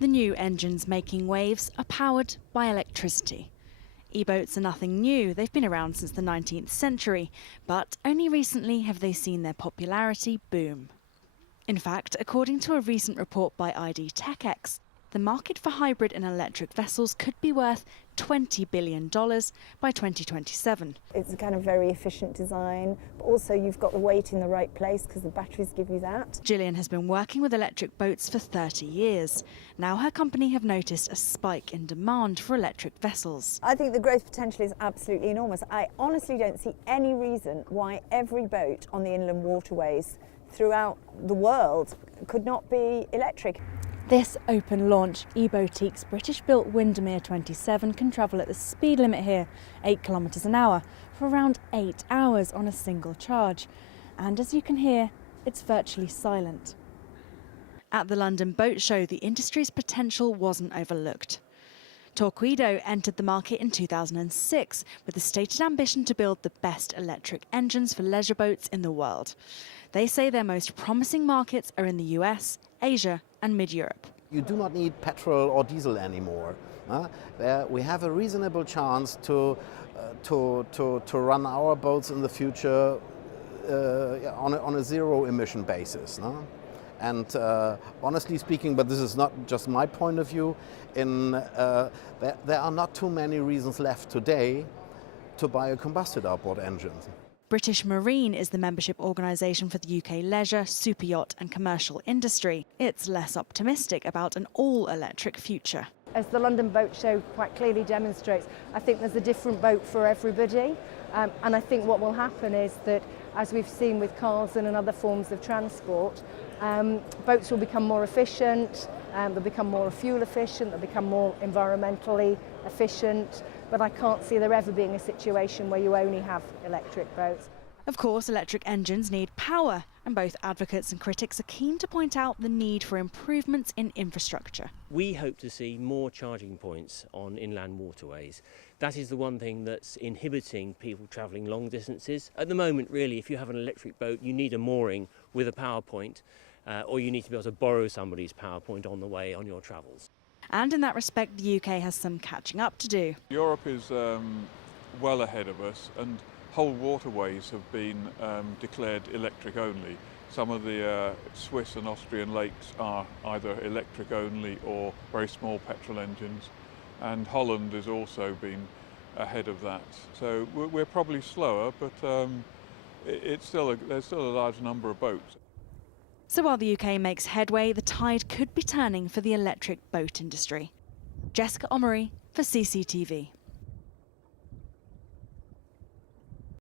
The new engines making waves are powered by electricity. E-boats are nothing new, they've been around since the 19th century, but only recently have they seen their popularity boom. In fact, according to a recent report by ID TechX, the market for hybrid and electric vessels could be worth $20 billion by 2027. It's a kind of very efficient design, but also you've got the weight in the right place because the batteries give you that. Gillian has been working with electric boats for 30 years. Now her company have noticed a spike in demand for electric vessels. I think the growth potential is absolutely enormous. I honestly don't see any reason why every boat on the inland waterways throughout the world could not be electric. This open-launch E-boatique's British-built Windermere 27 can travel at the speed limit here, 8 kilometres an hour, for around 8 hours on a single charge. And as you can hear, it's virtually silent. At the London Boat Show, the industry's potential wasn't overlooked. Torqeedo entered the market in 2006 with the stated ambition to build the best electric engines for leisure boats in the world. They say their most promising markets are in the US, Asia and mid-Europe. You do not need petrol or diesel anymore. We have a reasonable chance to run our boats in the future on a zero emission basis. No? And honestly speaking, but this is not just my point of view, there are not too many reasons left today to buy a combusted outboard engine. British Marine is the membership organisation for the UK leisure, superyacht and commercial industry. It's less optimistic about an all-electric future. As the London Boat Show quite clearly demonstrates, I think there's a different boat for everybody. And I think what will happen is that, as we've seen with cars and other forms of transport, boats will become more efficient, they'll become more fuel efficient, they'll become more environmentally efficient, but I can't see there ever being a situation where you only have electric boats. Of course, electric engines need power, and both advocates and critics are keen to point out the need for improvements in infrastructure. We hope to see more charging points on inland waterways. That is the one thing that's inhibiting people travelling long distances. At the moment, really, if you have an electric boat, you need a mooring with a power point, or you need to be able to borrow somebody's power point on the way on your travels. And in that respect, the UK has some catching up to do. Europe is well ahead of us, and whole waterways have been declared electric only. Some of the Swiss and Austrian lakes are either electric only or very small petrol engines, and Holland has also been ahead of that. So we're probably slower, but there's still a large number of boats. So while the UK makes headway, the tide could be turning for the electric boat industry. Jessica Omery for CCTV.